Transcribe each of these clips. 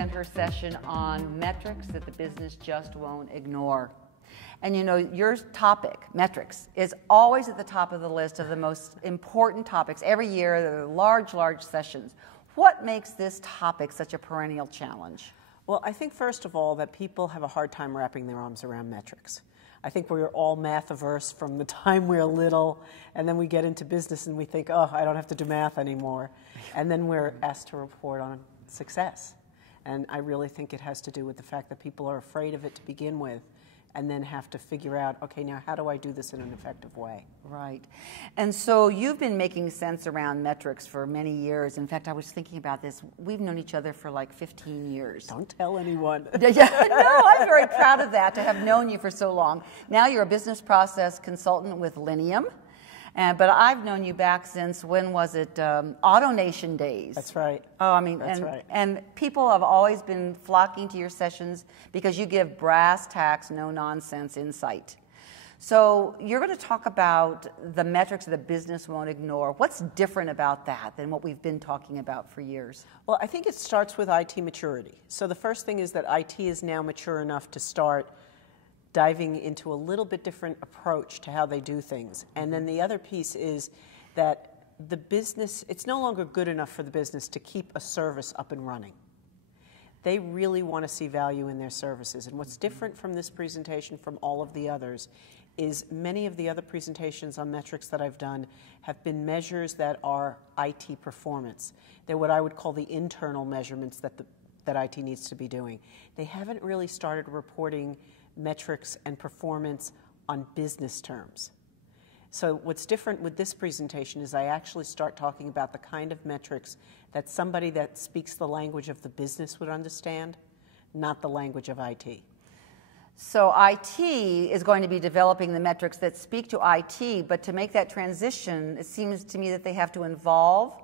present her session on metrics that the business just won't ignore. And you know, your topic, metrics, is always at the top of the list of the most important topics. Every year, there are large, large sessions. What makes this topic such a perennial challenge? Well, I think, first of all, that people have a hard time wrapping their arms around metrics. I think we're all math averse from the time we're little, and then we get into business and we think, oh, I don't have to do math anymore. And then we're asked to report on success. And I really think it has to do with the fact that people are afraid of it to begin with, and then have to figure out, okay, now how do I do this in an effective way? Right. And so you've been making sense around metrics for many years. In fact, I was thinking about this. We've known each other for like 15 years. Don't tell anyone. Yeah, no, I'm very proud of that, to have known you for so long. Now you're a business process consultant with Lineum. But I've known you back since, when was it, AutoNation days. That's right. Oh, I mean, That's right. And people have always been flocking to your sessions because you give brass tacks, no-nonsense insight. So you're going to talk about the metrics that the business won't ignore. What's different about that than what we've been talking about for years? Well, I think it starts with IT maturity. So the first thing is that IT is now mature enough to start diving into a little bit different approach to how they do things. And then the other piece is that the business, it's no longer good enough for the business to keep a service up and running. They really want to see value in their services. And what's different from this presentation from all of the others is many of the other presentations on metrics that I've done have been measures that are IT performance. They're what I would call the internal measurements that IT needs to be doing. They haven't really started reporting metrics and performance on business terms. So what's different with this presentation is I actually start talking about the kind of metrics that somebody that speaks the language of the business would understand, not the language of IT. So IT is going to be developing the metrics that speak to IT, but to make that transition, it seems to me that they have to involve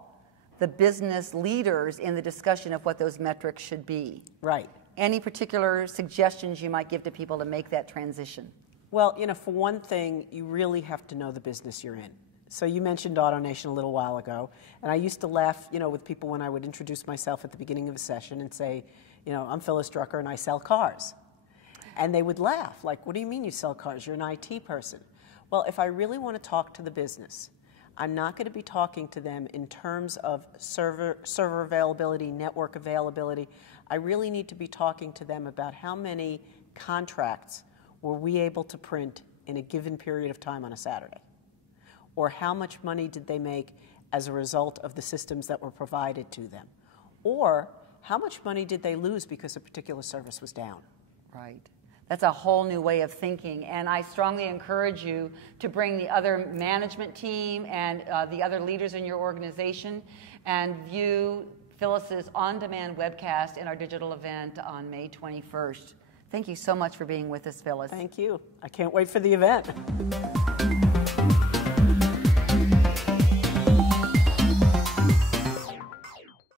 the business leaders in the discussion of what those metrics should be. Right. Any particular suggestions you might give to people to make that transition? Well, you know, for one thing, you really have to know the business you're in. So you mentioned AutoNation a little while ago, and I used to laugh, you know, with people when I would introduce myself at the beginning of a session and say, you know, I'm Phyllis Drucker and I sell cars. And they would laugh, like, what do you mean you sell cars? You're an IT person. Well, if I really want to talk to the business, I'm not going to be talking to them in terms of server availability, network availability. I really need to be talking to them about how many contracts were we able to print in a given period of time on a Saturday? Or how much money did they make as a result of the systems that were provided to them? Or how much money did they lose because a particular service was down? Right. That's a whole new way of thinking, and I strongly encourage you to bring the other management team and the other leaders in your organization and view Phyllis's on-demand webcast in our digital event on May 21st. Thank you so much for being with us, Phyllis. Thank you. I can't wait for the event.